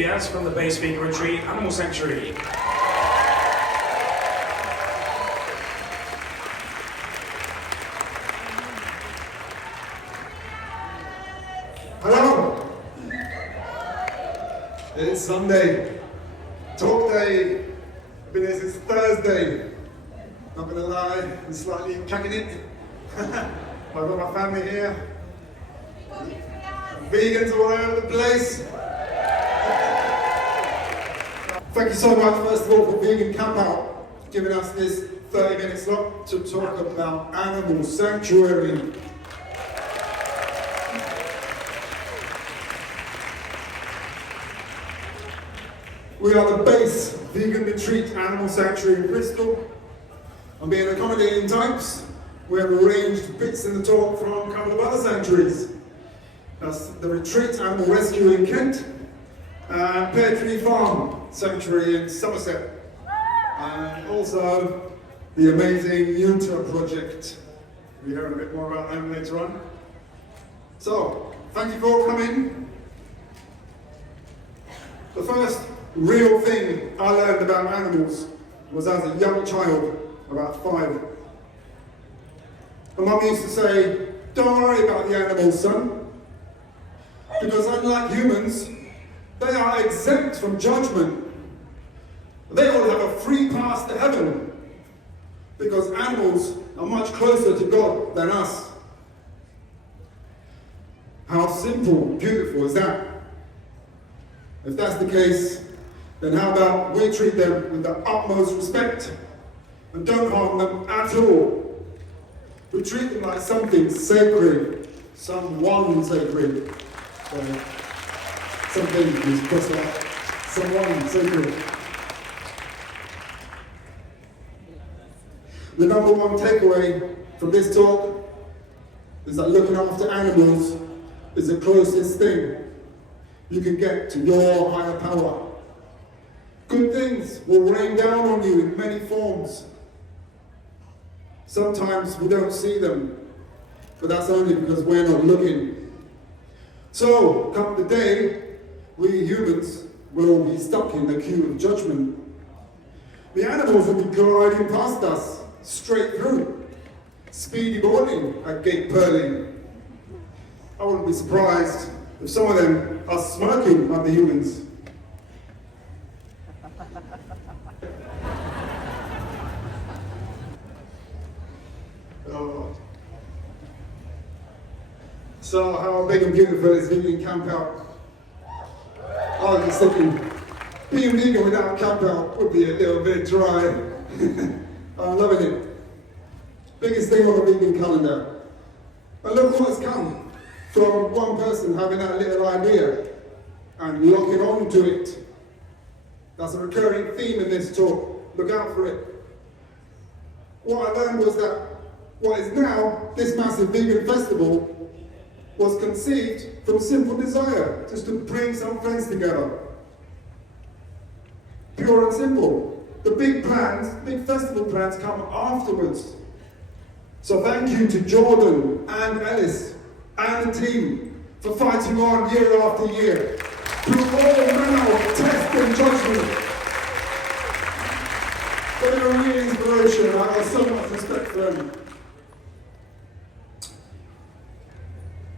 Fiaz from the Base Vegan Retreat, Animal Sanctuary. Hello! It's Sunday. Talk day. I've been here since Thursday. Not gonna lie, I'm slightly packing it. I've got my family here. Vegans all over the place. Thank you so much, first of all, for Vegan Camp Out, giving us this 30-minute slot to talk about Animal Sanctuary. We are the Base Vegan Retreat Animal Sanctuary in Bristol. And being accommodating types, we have arranged bits in the talk from a couple of other sanctuaries. That's the Retreat Animal Rescue in Kent, and Pear Tree Farm Sanctuary in Somerset. And also the amazing Neuter Project. We'll be hearing a bit more about them later on. So, thank you for coming. The first real thing I learned about animals was as a young child, about 5. My mum used to say, "Don't worry about the animals, son, because unlike humans, they are exempt from judgment. They all have a free pass to heaven, because animals are much closer to God than us." How simple, beautiful is that? If that's the case, then how about we treat them with the utmost respect and don't harm them at all? We treat them like something sacred, someone sacred. Something is crossed out, someone sacred. The number one takeaway from this talk is that looking after animals is the closest thing you can get to your higher power. Good things will rain down on you in many forms. Sometimes we don't see them, but that's only because we're not looking. So, come the day, we humans will be stuck in the queue of judgment. The animals will be gliding past us, straight through, speedy boarding at Gate Pearly. I wouldn't be surprised if some of them are smirking at the humans. Oh. So how big and beautiful is Vegan Camp Out? I was just thinking, being vegan without Camp Out would be a little bit dry. I'm loving it. Biggest thing on the vegan calendar. And look what has come from one person having that little idea and locking on to it. That's a recurring theme in this talk. Look out for it. What I learned was that what is now this massive vegan festival was conceived from simple desire, just to bring some friends together. Pure and simple. The big plans, big festival plans come afterwards. So thank you to Jordan and Ellis and the team for fighting on year after year through all manner of test and judgment. They're a real inspiration, I have so much respect for them.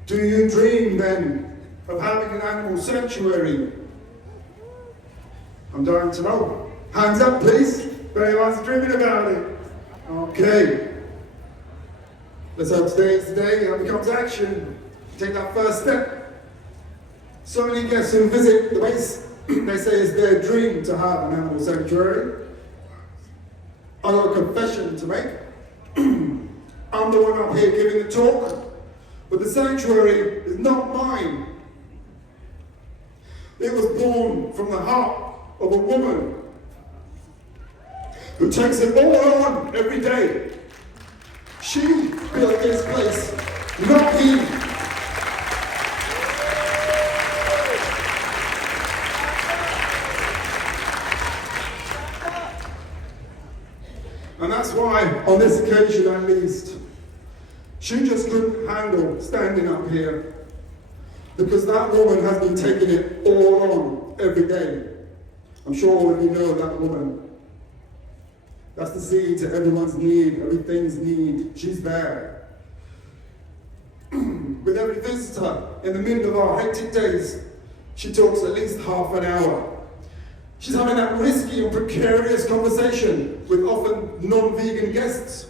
Do you dream then of having an animal sanctuary? I'm dying to know. Hands up please, if anyone's dreaming about it. Okay. Let's hope today is the day it becomes action. Take that first step. So many guests who visit the base, they say it's their dream to have an animal sanctuary. I got a confession to make. I'm the one up here giving the talk, but the sanctuary is not mine. It was born from the heart of a woman who takes it all on every day. She built this place, not me. And that's why, on this occasion at least, she just couldn't handle standing up here, because that woman has been taking it all on every day. I'm sure all of you know that woman. That's the seed to everyone's need, everything's need. She's there. With every visitor, in the middle of our hectic days, she talks at least half an hour. She's having that risky and precarious conversation with often non-vegan guests.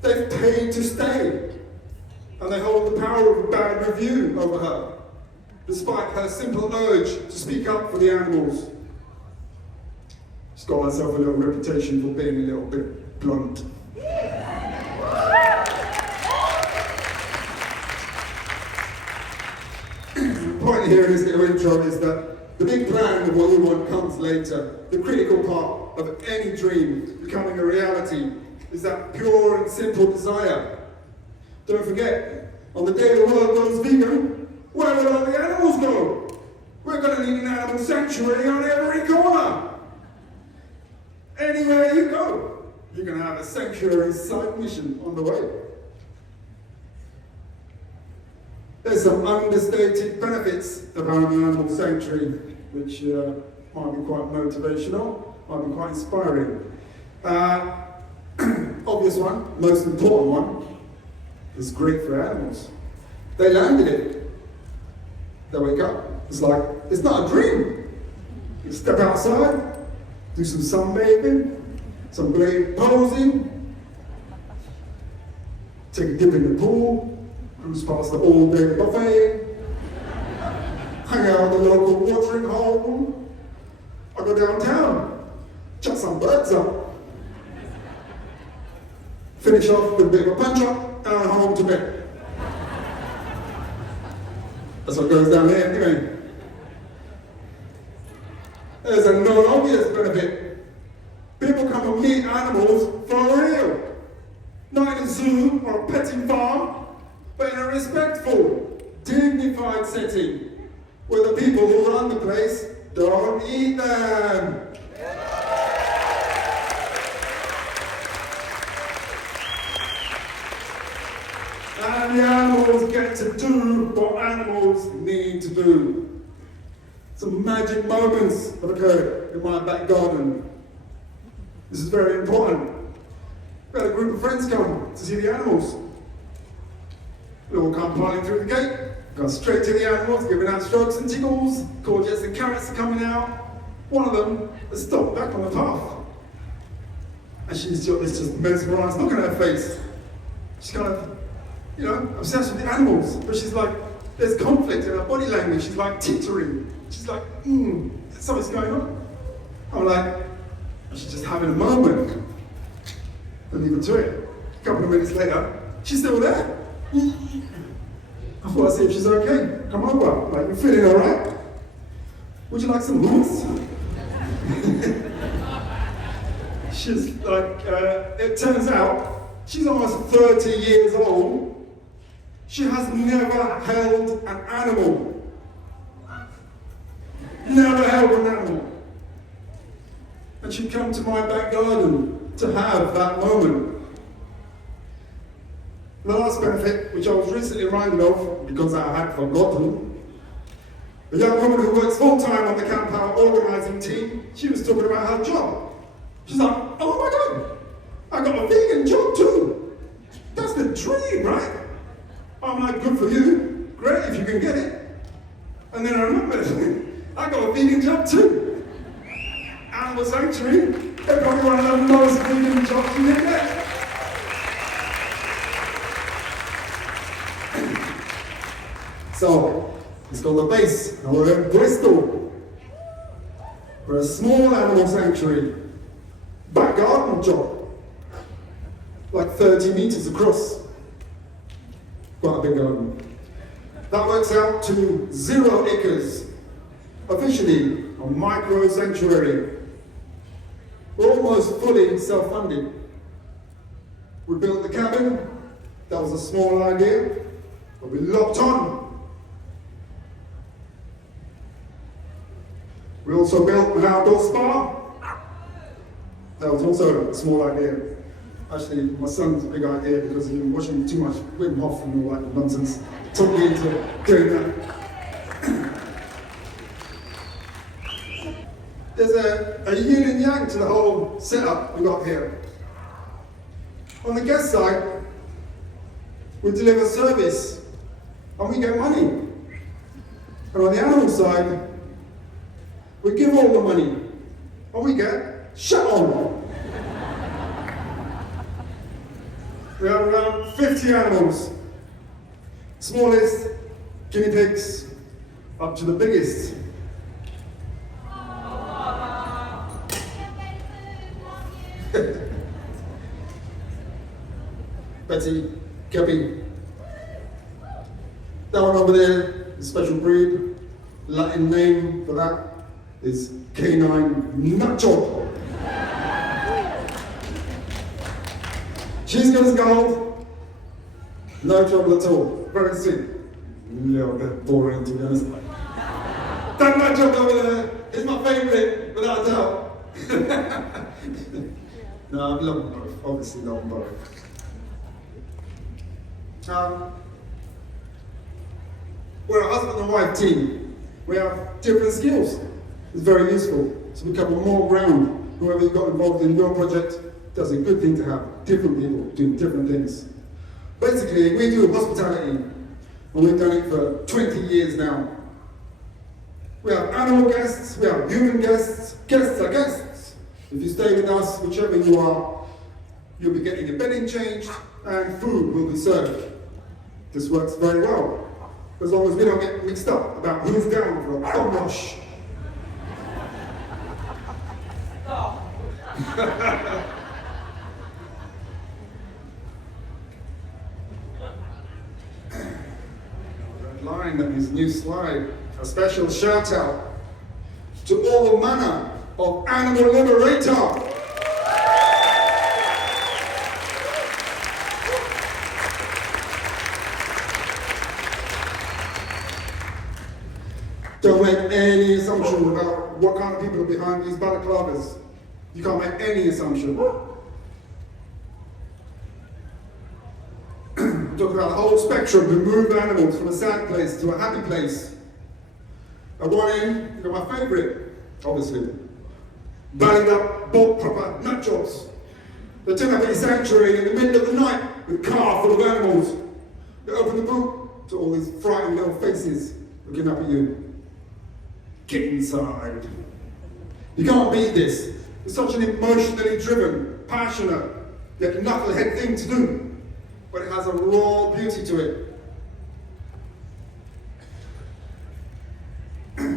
They've paid to stay, and they hold the power of a bad review over her, despite her simple urge to speak up for the animals. She's got herself a little reputation for being a little bit blunt. The point here in this little intro is that the big plan of what we want comes later. The critical part of any dream becoming a reality is that pure and simple desire. Don't forget, on the day the world goes vegan, where will all the animals go? We're going to need an animal sanctuary on every corner. Anywhere you go, you're going to have a sanctuary site mission on the way. There's some understated benefits of our animal sanctuary, which might be quite motivational, might be quite inspiring. Obvious one, most important one, is great for animals. They landed it. They wake up. It's like, it's not a dream. You step outside, do some sunbathing, some blade posing, take a dip in the pool, cruise past the all-day buffet, hang out at the local watering hole. I go downtown, chuck some birds up, finish off with a bit of a punch-up, and home to bed. That's what goes down here anyway. There's a non-obvious benefit. People come and meet animals for real. Not in a zoo or a petting farm, but in a respectful, dignified setting where the people who run the place don't eat them. And the animals get to do what animals need to do. Some magic moments have occurred in my back garden. This is very important. We had a group of friends come to see the animals. They all come piling through the gate, go straight to the animals, giving out strokes and tickles, courgettes and carrots are coming out. One of them has stopped back on the path. And she's got this just mesmerized look on her face. She's kind of, obsessed with the animals, but she's like, there's conflict in her body language. She's like tittering. She's like, something's going on. I'm like, she's just having a moment. I leave her to it. A couple of minutes later, she's still there. I thought I'd see if she's okay. Come over. Like, you feeling all right? Would you like some hummus? She's like, it turns out, she's almost 30 years old. She has never held an animal. Never held an animal. And she'd come to my back garden to have that moment. The last benefit, which I was recently reminded of because I had forgotten, a young woman who works full-time on the Camp Out organising team, she was talking about her job. She's like, oh my God, I got a vegan job too. That's the dream, right? I'm like, good for you. Great if you can get it. And then I remembered, I got a vegan job too. Animal sanctuary, they're probably one of the most vegan jobs you can get. So, it's called the base, and we're in Bristol. We're a small animal sanctuary, back garden job, like 30 meters across. Quite a big garden. That works out to 0 acres, officially a micro sanctuary. We're almost fully self-funded. We built the cabin, that was a small idea, but we locked on. We also built an outdoor spa. That was also a small idea. Actually, my son's big idea because he'd been watching too much Wim Hof and all that nonsense. Took me into doing that. a yin and yang to the whole setup we got here. On the guest side, we deliver service and we get money. And on the animal side, we give all the money and we get shut on. We have around 50 animals, smallest guinea pigs up to the biggest. Betty, Kepi. That one over there is a special breed. Latin name for that is canine nutjob. She's good as gold. No trouble at all. Very sweet. A little bit boring, to be honest. That nutjob over there is my favourite, without a doubt. No, I love them both. Obviously love them both. We're a husband and wife team. We have different skills. It's very useful. So we cover more ground. Whoever you got involved in your project, that's a good thing to have. Different people doing different things. Basically, we do hospitality, and we've done it for 20 years now. We have animal guests, we have human guests. Guests are guests. If you stay with us, whichever you are, you'll be getting your bedding changed, and food will be served. This works very well, as long as we don't get mixed up about who's down for a bum wash. Red line, that means new slide. A special shout out to all manner of animal liberator. Don't make any assumption about what kind of people are behind these balaclavas. You can't make any assumption. I'm talking about the whole spectrum to move animals from a sad place to a happy place. At one end, you've got my favourite, obviously. Banged up, bolt proper nut jobs. They turn up at a sanctuary in the middle of the night with a car full of animals. They open the boot to all these frightened little faces looking up at you. Get inside. You can't beat this. It's such an emotionally driven, passionate, yet knucklehead thing to do. But it has a raw beauty to it.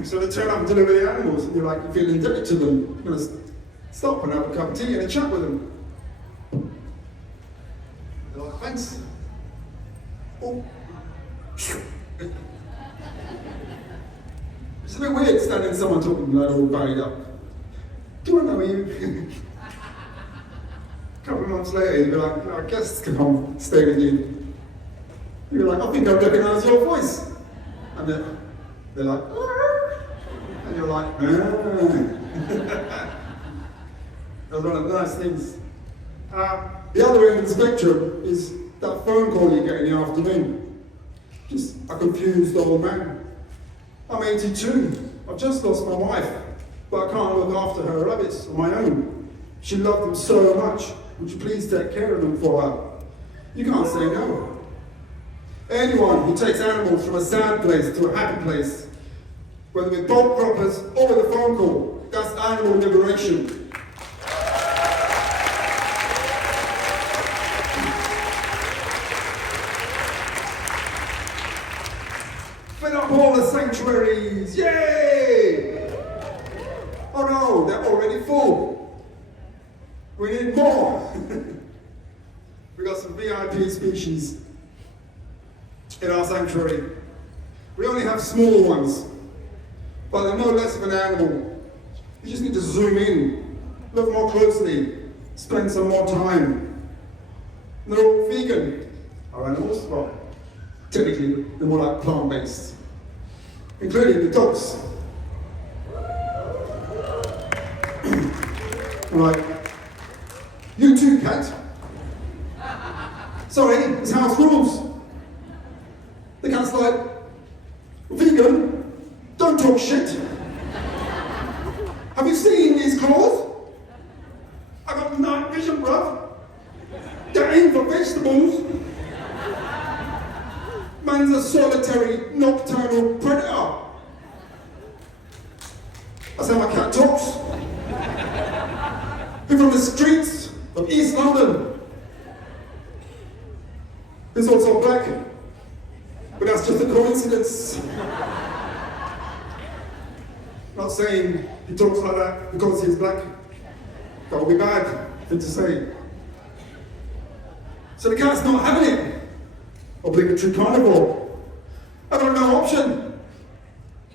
So they turn up and deliver the animals, and you're like, you feel indebted to them. You're going to stop and have a cup of tea and a chat with them. They're like, thanks. Oh. It's a bit weird standing someone talking like all buried up. Do I know you? A couple of months later, you'd be like, no, I guess can come stay with you. You'd be like, I think I recognise your voice. And they're like, ah. And you're like, ah. That's one of the nice things. The other end of the spectrum is that phone call you get in the afternoon. Just a confused old man. I'm 82. I've just lost my wife, but I can't look after her rabbits on my own. She loved them so much. Would you please take care of them for her? You can't say no. Anyone who takes animals from a sad place to a happy place, whether with bolt proppers or with a phone call, that's animal liberation. Fill up all the sanctuaries, yay! Oh no, they're already full. We need more. We got some VIP species in our sanctuary. We only have small ones, but they're no less of an animal. You just need to zoom in, look more closely, spend some more time. They're all vegan, our animals. Well, technically, they're more like plant-based, including the dogs. Right. You too, cat. Sorry, it's house rules. The cat's like, vegan, don't talk shit. Have you seen these claws? solitary nocturnal predator. That's how my cat talks. He's from the streets of East London. He's also black, but that's just a coincidence. Not saying he talks like that because he's black. That would be bad thing to say. So the cat's not having it. Obligatory carnivore. I got no option.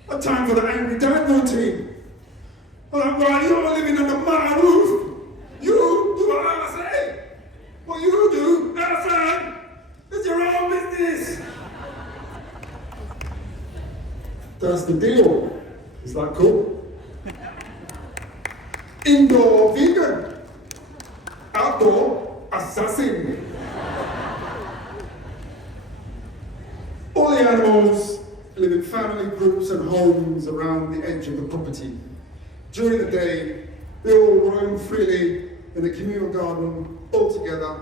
A time for the angry dad routine. I'm like, right, you're living under my roof. You do what I say. What you do outside is your own business. That's the deal. Is that cool? Indoor vegan. Outdoor assassin. All the animals live in family groups and homes around the edge of the property. During the day, they all roam freely in the communal garden, all together.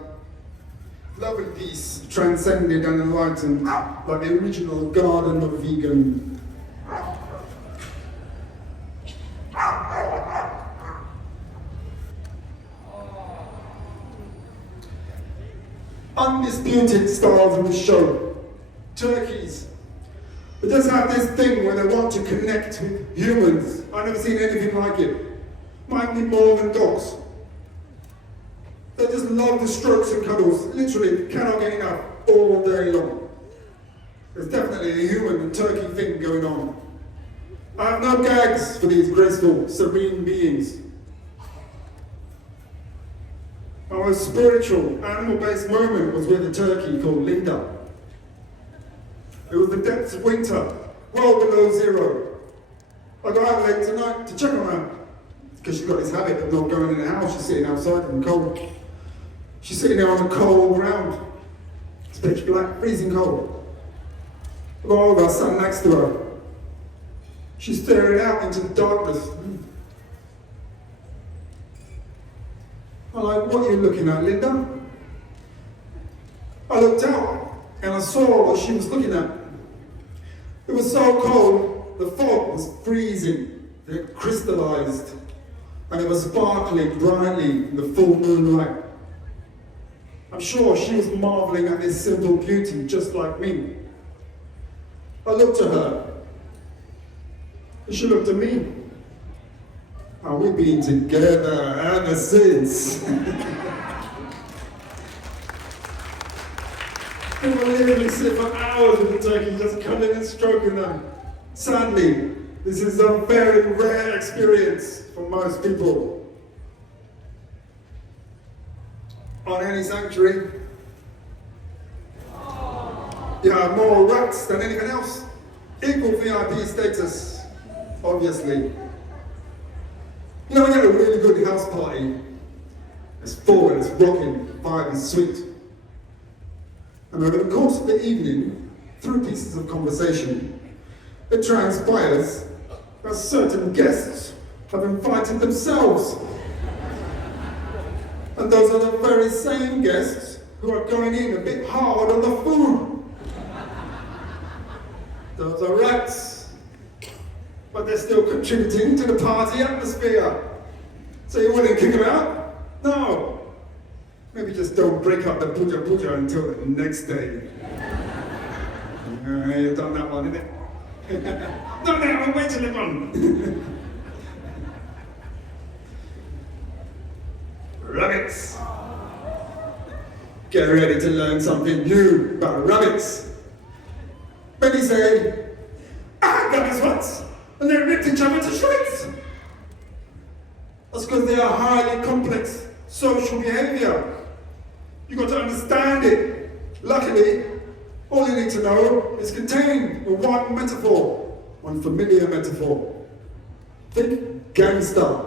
Love and peace, transcended and enlightened, like the original garden of vegan. Undisputed stars of the show. Turkeys. It does have this thing where they want to connect with humans. I've never seen anything like it. Might be more than dogs. They just love the strokes and cuddles. Literally cannot get enough all day long. There's definitely a human and turkey thing going on. I have no gags for these graceful, serene beings. My most spiritual, animal-based moment was with a turkey called Linda. It was the depths of winter, well below zero. I got out late tonight to check on her, because she's got this habit of not going in the house. She's sitting outside in the cold. She's sitting there on the cold ground. It's pitch black, freezing cold. I got over, I sat next to her. She's staring out into the darkness. I'm like, what are you looking at, Linda? I looked out and I saw what she was looking at. It was so cold, the fog was freezing, it crystallized, and it was sparkling brightly in the full moonlight. I'm sure she was marveling at this simple beauty just like me. I looked at her, and she looked at me. And we've been together ever since. We will literally sit for hours with the turkey, just cuddling and stroking them. Sadly, this is a very rare experience for most people. On any sanctuary, you have more rats than anything else. Equal VIP status, obviously. You know, when you have a really good house party, it's full and it's rocking, vibe is sweet. And over the course of the evening, through pieces of conversation, it transpires that certain guests have invited themselves. And those are the very same guests who are going in a bit hard on the food. Those are rats, but they're still contributing to the party atmosphere. So you wouldn't kick them out? No. Maybe just don't break up the puja until the next day. You've done that one, innit? No, I'm waiting to live on. Rabbits. Get ready to learn something new about rabbits. Many say, I had rabbits once, and they ripped each other to shreds. That's because they are highly complex social behavior. You got to understand it. Luckily, all you need to know is contained in one metaphor, one familiar metaphor. Think gangster.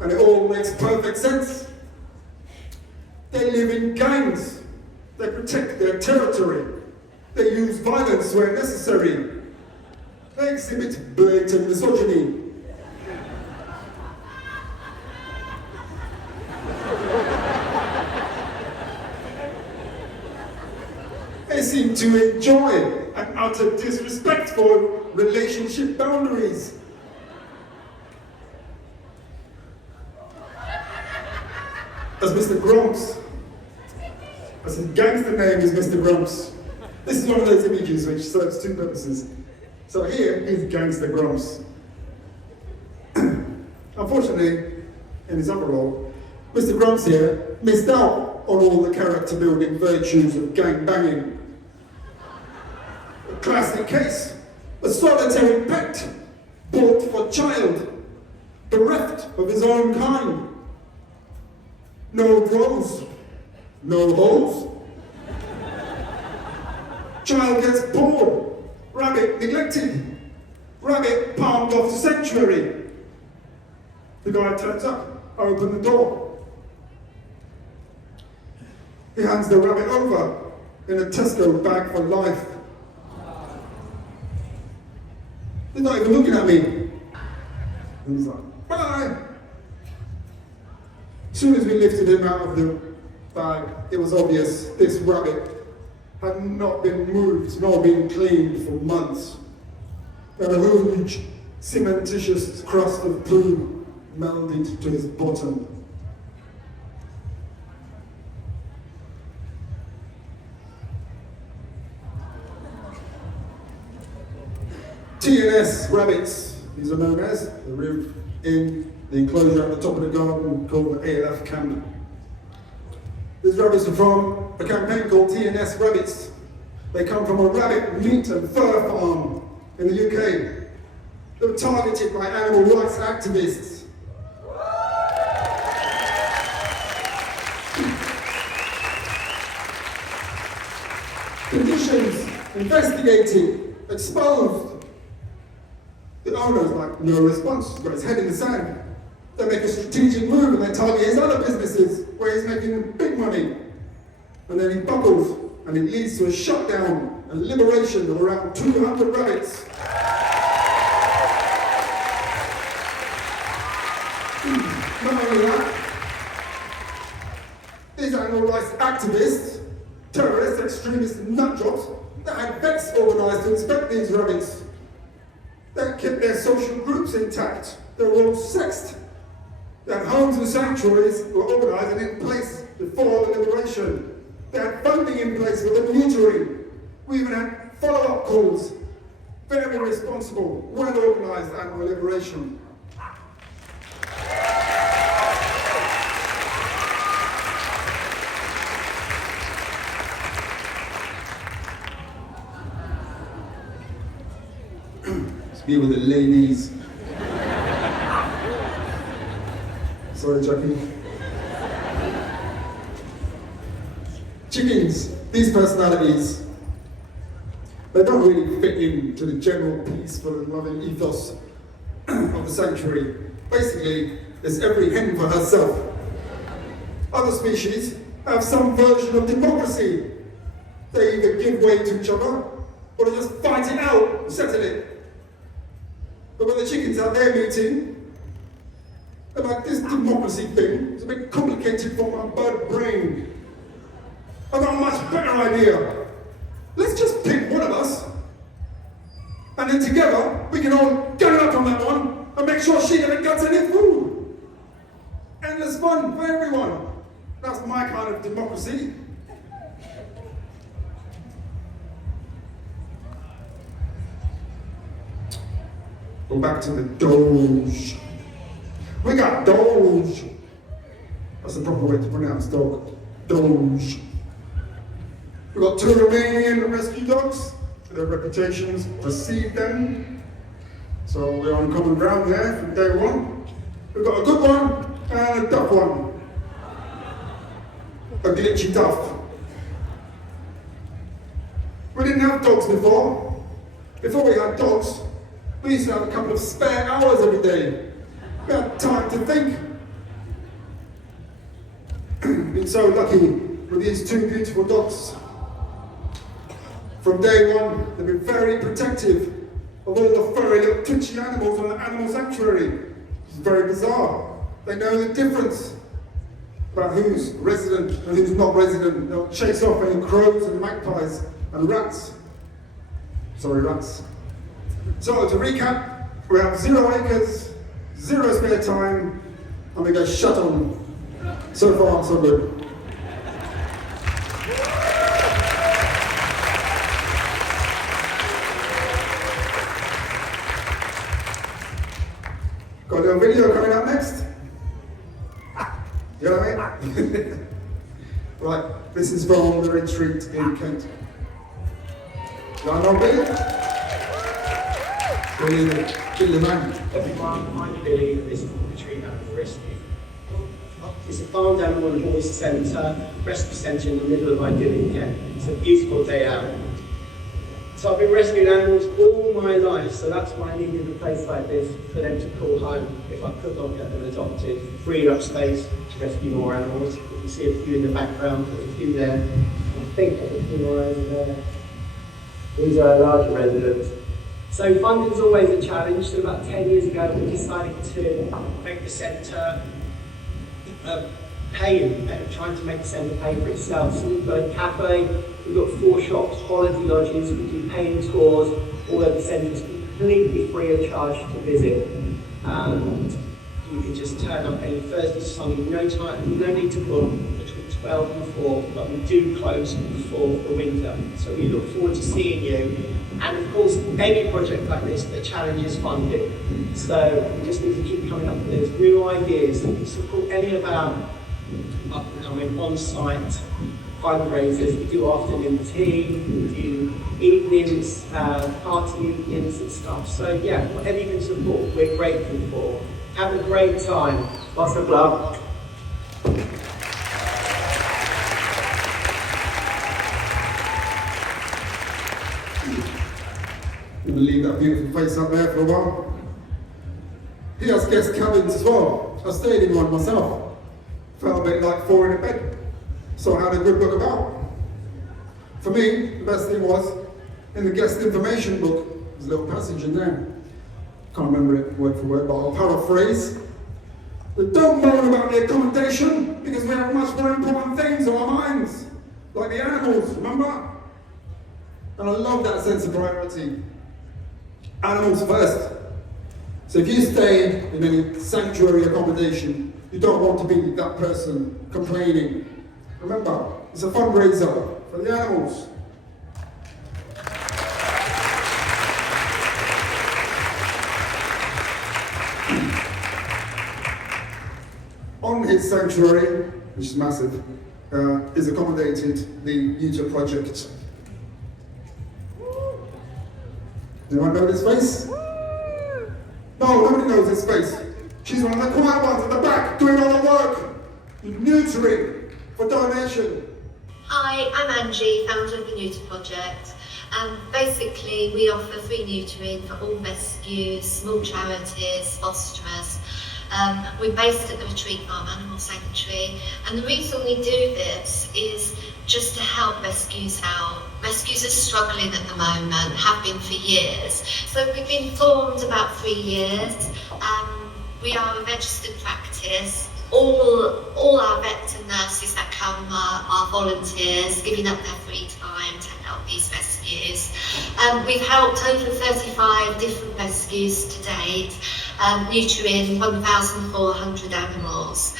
And it all makes perfect sense. They live in gangs. They protect their territory. They use violence where necessary. They exhibit blatant misogyny. They They seem to enjoy an utter disrespect for relationship boundaries. That's Mr. Grumps. That's his gangster name is Mr. Grumps. This is one of those images which serves two purposes. So here is Gangster Grumps. Unfortunately, in his other role, Mr. Grumps here missed out on all the character building virtues of gang banging. A classic case, a solitary pet, bought for child, bereft of his own kind. No bros, no holes. Child gets bored, rabbit neglected, rabbit palmed off to sanctuary. The guy turns up, I open the door. He hands the rabbit over in a Tesco bag for life. He's not even looking at me. And he's like, bye. As soon as we lifted him out of the bag, it was obvious this rabbit had not been moved nor been cleaned for months. And a huge cementitious crust of poo melded to his bottom. TNS rabbits, these are known as. They live in the enclosure at the top of the garden called the ALF camp. These rabbits are from a campaign called TNS Rabbits. They come from a rabbit meat and fur farm in the UK. They were targeted by animal rights activists. Conditions investigated, exposed. The owner's like, no response, he's got his head in the sand. They make a strategic move and they target his other businesses where he's making big money. And then he buckles and it leads to a shutdown and liberation of around 200 rabbits. Not only that, these animal rights activists, terrorists, extremists, and nutjobs, they had vets organised to inspect these rabbits. They kept their social groups intact. They were all sexed. They had homes and sanctuaries were organised and in place before the liberation. They had funding in place for the neutering. We even had follow-up calls. Very responsible, well-organised animal liberation. Be with the ladies. Sorry, Jackie. Chickens, these personalities, they don't really fit into the general peaceful and loving ethos of the sanctuary. Basically, it's every hen for herself. Other species have some version of democracy. They either give way to each other or they just fight it out and settle it. But when the chickens are there meeting, they're like, this democracy thing is a bit complicated for my bird brain. I've got a much better idea. Let's just pick one of us, and then together we can all get up on that one and make sure she never gets any food. Endless fun for everyone. That's my kind of democracy. Go back to the Doge. We got Doge. That's the proper way to pronounce dog. Doge. We got 2 Romanian rescue dogs. Their reputations precede them. So we're on common ground there from day one. We've got a good one and a tough one. A glitchy tough. We didn't have dogs before. Before we had dogs, we used to have a couple of spare hours every day. We had time to think. Been so lucky with these 2 beautiful dogs. From day one, they've been very protective of all the furry little twitchy animals in the animal sanctuary. It's very bizarre. They know the difference about who's resident and who's not resident. They'll chase off any crows and magpies and rats. Sorry, rats. So to recap, we have 0 acres, 0 spare time, and we get shut on. So far, so good. Got a little video coming up next. You know what I mean? Right, this is from the retreat in Kent. Y'all know Billy? Billy the man. Everyone, I'm Billy, and this is the retreat out of rescue. It's a farmed animal and horse centre, rescue centre in the middle of idyllic Kent. It's a beautiful day out. So I've been rescuing animals all my life, so that's why I needed a place like this for them to call home. If I could not get them adopted, freed up space to rescue more animals. You can see a few in the background, there's a few there. I think there's a few more over there. These are our larger residents. So funding's always a challenge, so about 10 years ago we decided to make the centre trying to make the centre pay for itself. So we've got a cafe, we've got 4 shops, holiday lodges, we do paying tours, although the centre is completely free of charge to visit. And you can just turn up any Thursday to Sunday, no need to book between 12 and 4, but we do close before the winter. So we look forward to seeing you. And of course, any project like this, the challenge is funding. So we just need to keep coming up with new ideas that can support any of our on-site fundraisers. We do afternoon tea, we do evenings, party evenings and stuff. So yeah, whatever you can support, we're grateful for. Have a great time. Lots of love. I'm going to leave that beautiful face up there for a while. He has guest cabins as well. I stayed in one myself. Felt a bit like 4 in a bed. So I had a good look about. For me, the best thing was, in the guest information book, there's a little passage in there. Can't remember it word for word, but I'll paraphrase. But don't moan about the accommodation, because we have much more important things on our minds. Like the animals, remember? And I love that sense of priority. Animals first. So if you stay in any sanctuary accommodation, you don't want to be that person complaining. Remember, it's a fundraiser for the animals. On his sanctuary, which is massive, is accommodated the Neuter Project. Anyone know this face? No, nobody knows this face. She's one of the quiet ones at the back, doing all the work. Neutering for donation. Hi, I'm Angie, founder of the Neuter Project. Basically, we offer free neutering for all rescues, small charities, fosterers. We're based at the Retreat Farm Animal Sanctuary, and the reason we do this is just to help rescues out. Rescues are struggling at the moment, have been for years. So we've been formed about 3 years. We are a registered practice. All our vets and nurses that come are volunteers, giving up their free time to help these rescues. We've helped over 35 different rescues to date, neutering 1,400 animals.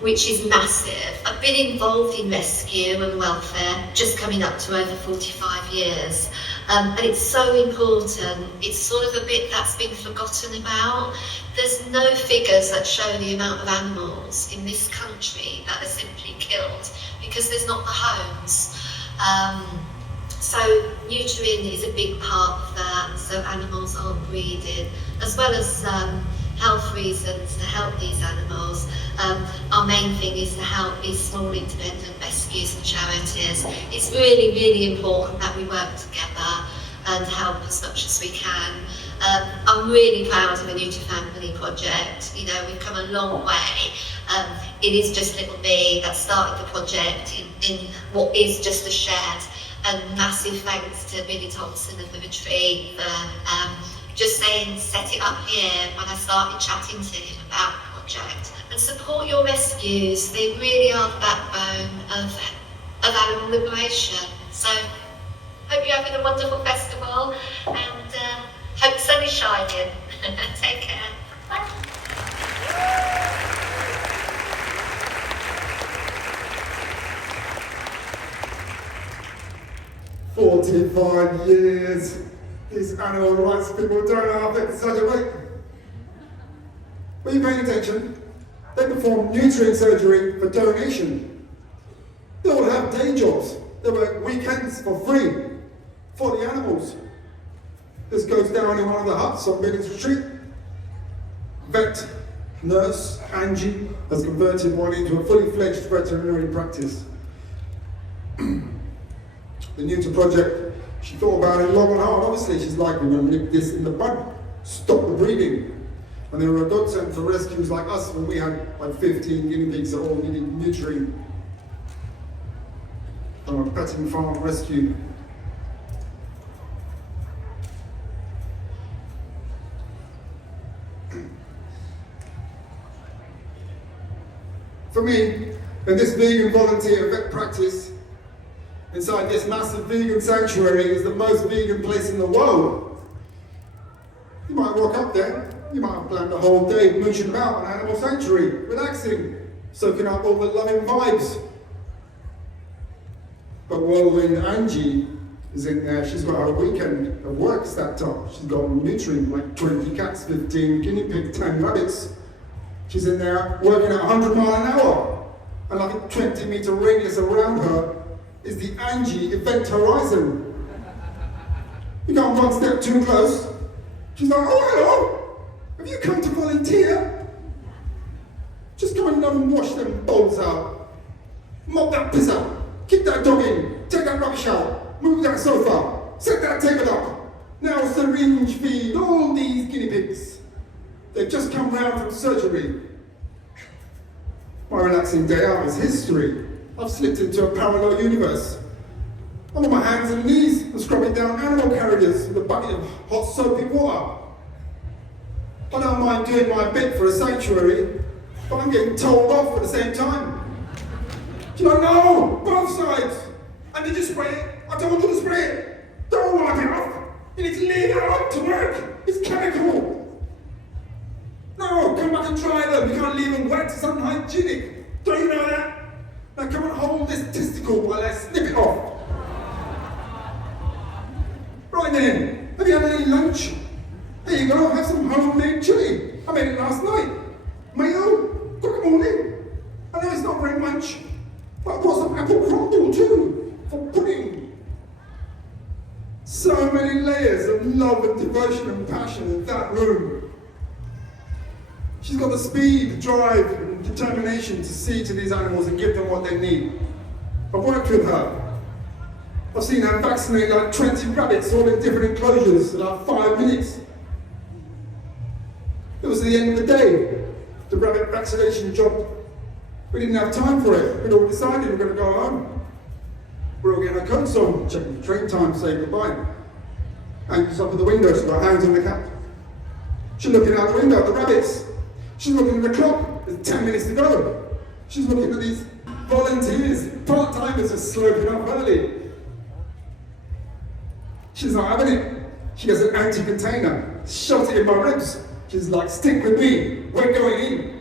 Which is massive. I've been involved in rescue and welfare just coming up to over 45 years. And it's so important. It's sort of a bit that's been forgotten about. There's no figures that show the amount of animals in this country that are simply killed because there's not the homes. So neutering is a big part of that, so animals aren't breeding, as well as health reasons to help these animals. Our main thing is to help these small independent rescues and charities. It's really, really important that we work together and help as much as we can. I'm really proud of the Neuter Family Project. You know, we've come a long way. It is just little me that started the project in what is just a shed. And massive thanks to Billy Thompson of the Retreat for just saying, set it up here when I started chatting to him about the project. And support your rescues. They really are the backbone of animal liberation. So Hope you're having a wonderful festival, and hope the sun is shining. Take care. Bye. 45 years. These animal rights people don't know how to exaggerate. Are you paying attention? They perform neutering surgery for donation. They all have day jobs. They work weekends for free for the animals. This goes down in one of the huts on Bennet's Retreat. Vet, nurse, Angie, has converted one into a fully fledged veterinary practice. The Neuter Project, she thought about it long and hard. Obviously, she's like, we're going to nip this in the bud, stop the breeding. And they were a godsend for rescues like us when we had like 15 guinea pigs that all needed neutering. From a petting farm rescue. For me, in this vegan volunteer vet practice, inside this massive vegan sanctuary is the most vegan place in the world. You might walk up there, you might have planned a whole day mooching about an animal sanctuary, relaxing, soaking up all the loving vibes. But whirlwind Angie is in there, she's got her weekend of work stacked up. She's got neutering like 20 cats, 15 guinea pigs, 10 rabbits. She's in there working at 100 miles an hour, and like a 20-meter radius around her is the Angie event horizon. You go one step too close, she's like, oh hello, have you come to volunteer? Just come and wash them bowls out, mop that piss out, kick that dog in, take that rubbish out, move that sofa, set that table up. Now syringe feed all these guinea pigs. They've just come round from surgery. My relaxing day out is history. I've slipped into a parallel universe. I'm on my hands and knees and scrubbing down animal carriages with a bucket of hot soapy water. I don't mind doing my bit for a sanctuary, but I'm getting told off at the same time. Do you know? Both sides. And did you spray it? I don't want you to spray it. Don't wipe it off. You need to leave it on to work. It's chemical. No, come back and try them. You can't leave them wet. It's unhygienic. Don't you know that? Now come and hold this testicle while I snip it off. Right then, have you had any lunch? There you go, have some homemade chili. I made it last night. Mayo, good morning. I know it's not very much, but I brought some apple crumble too, for pudding. So many layers of love and devotion and passion in that room. She's got the speed, drive, and determination to see to these animals and give them what they need. I've worked with her. I've seen her vaccinate like 20 rabbits all in different enclosures in like 5 minutes. It was the end of the day, the rabbit vaccination job. We didn't have time for it. We'd all decided we were going to go home. We're all getting our coats on, checking the train time, saying goodbye. Angel's up at the window, she's got her hands on the cap. She's looking out the window at the rabbits. She's looking at the clock, there's 10 minutes to go. She's looking at these volunteers, part-timers are sloping up early. She's not having it. She gets an empty container, shoves it in my ribs. She's like, stick with me, we're going in.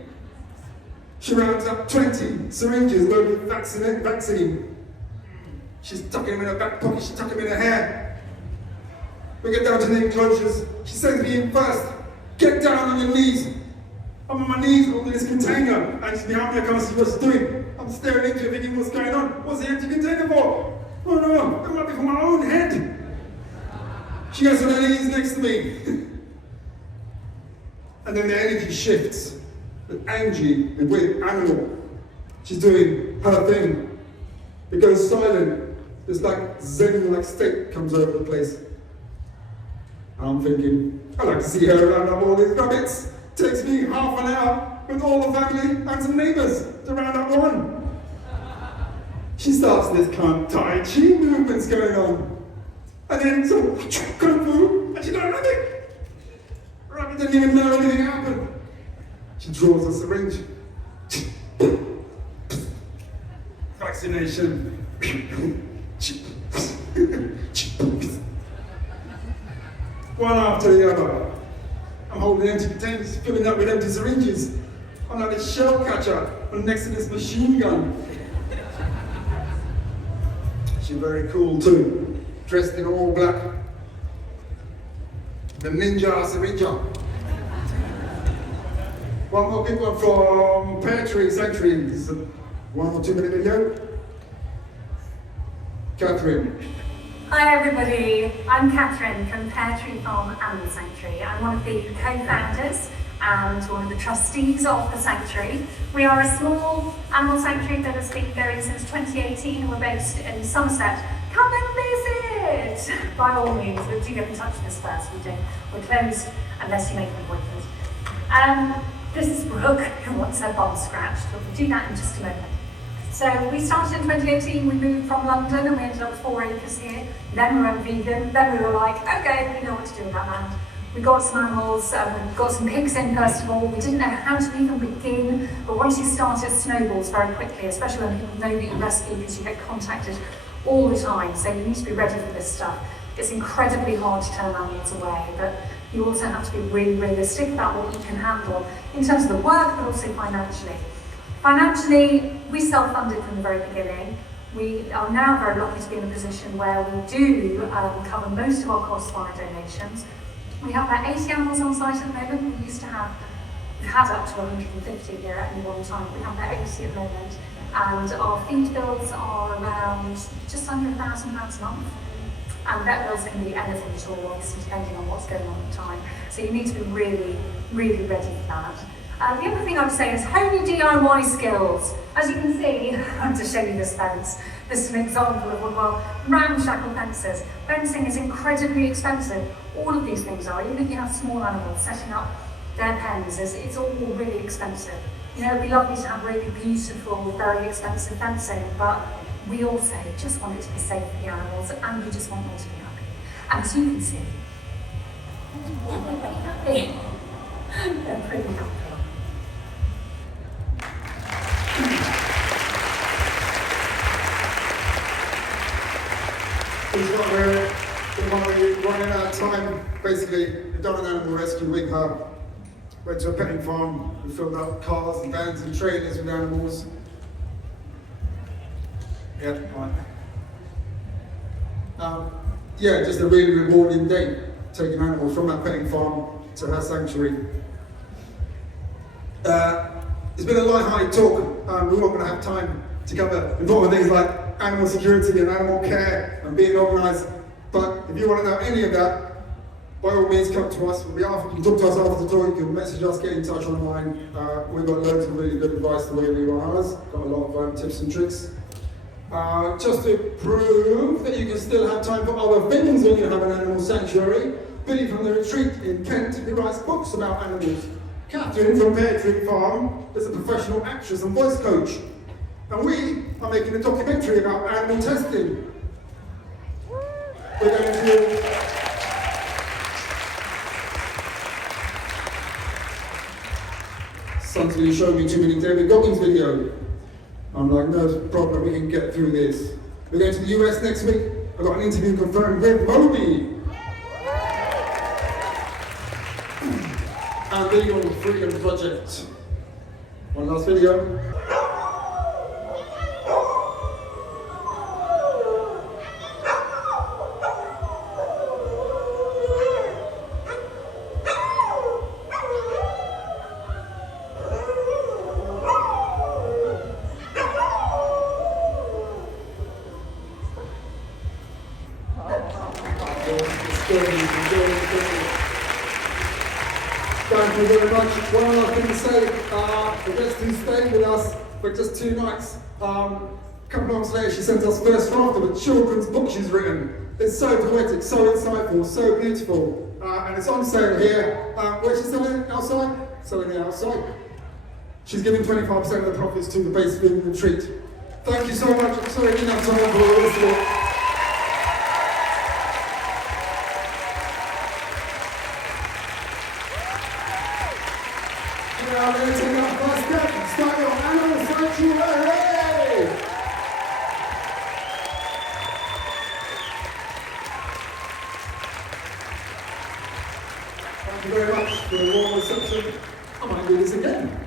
She rounds up 20 syringes loaded with vaccine. She's tucking them in her back pocket, she's tucking them in her hair. We get down to the enclosures, she sends me in first. Get down on your knees. I'm on my knees holding this container, and she's behind me, I can't see what she's doing. I'm staring into it thinking, what's going on? What's the empty container for? Oh no, it might be for my own head. She goes on her knees next to me. And then the energy shifts. With Angie, and with animal, she's doing her thing. It goes silent. This like zen-like state comes over the place. And I'm thinking, I'd like to see her round up all these rabbits. Takes me half an hour with all the family and some neighbours to round up one. She starts this kind of Tai Chi movements going on. And then some kung fu, and she got a rabbit. Rabbit didn't even know anything happened. She draws a syringe. Vaccination. one after the other. I'm holding empty containers, filling up with empty syringes. I'm like this shell catcher next to this machine gun. She's very cool too, dressed in all black. The ninja syringe. One more quick one from sanctuaries. 1 or 2 minute video. Catherine. Hi everybody, I'm Catherine from Pear Tree Farm Animal Sanctuary. I'm one of the co-founders and one of the trustees of the sanctuary. We are a small animal sanctuary that has been going since 2018. We're based in Somerset. Come and visit! By all means, but do get in touch with us first. We're closed unless you make an appointment. This is Brooke, who wants her bum scratched. We'll do that in just a moment. So we started in 2018, we moved from London and we ended up with 4 acres here. Then we went vegan, then we were like, okay, we know what to do with that land. We got some animals, we got some pigs in first of all. We didn't know how to even begin, but once you start, it snowballs very quickly, especially when people know that you rescue because you get contacted all the time. So you need to be ready for this stuff. It's incredibly hard to turn animals away, but you also have to be really realistic about what you can handle in terms of the work, but also financially. Financially, we self-funded from the very beginning. We are now very lucky to be in a position where we do cover most of our costs via donations. We have about 80 animals on site at the moment. We've had up to 150 here at any one time. We have about 80 at the moment. And our feed bills are around just under £1,000 a month. And vet bills can be anything at all, obviously, depending on what's going on at the time. So you need to be really, really ready for that. The other thing I would say is hone your DIY skills. As you can see, I'm to show you this fence. This is an example of one of our ramshackle fences. Fencing is incredibly expensive. All of these things are, even if you have small animals setting up their pens, it's all really expensive. You know, it'd be lovely to have really beautiful, very expensive fencing, but we also just want it to be safe for the animals and we just want them to be happy. And as you can see, they're pretty happy. They're pretty happy. We're running out of time. Basically, we've done an animal rescue with her. Went to a petting farm. We filled up cars and vans and trailers with animals. Yeah, right. Yeah, just a really rewarding day. Taking animals from that petting farm to her sanctuary. It's been a light-hearted talk. We weren't going to have time to cover important things like animal security and animal care and being organised. But if you want to know any of that, by all means come to us. You can talk to us after the talk, you can message us, get in touch online. We've got loads of really good advice the way we run ours. Got a lot of tips and tricks. Just to prove that you can still have time for other things when you have an animal sanctuary, Billy from the retreat in Kent, who writes books about animals. Catherine from Pear Tree Farm is a professional actress and voice coach. And we are making a documentary about animal testing. We're going to Son's going to show me 2 minute David Goggins video. I'm like, no problem, we can get through this. We're going to the US next week. I've got an interview confirmed with Moby. And the Neuter Project. One last video. Thank you very much. One last thing to say, the guest who stayed with us for just 2 nights, a couple of months later she sent us first draft of a children's book she's written. It's so poetic, so insightful, so beautiful, and it's on sale here. Where's she selling it? Outside? Selling it outside. She's giving 25% of the profits to the base food retreat. Thank you so much. I'm sorry I didn't have time for all this talk. Now we're going to take our first step and start your animal sanctuary! much for the warm reception. I might do this again.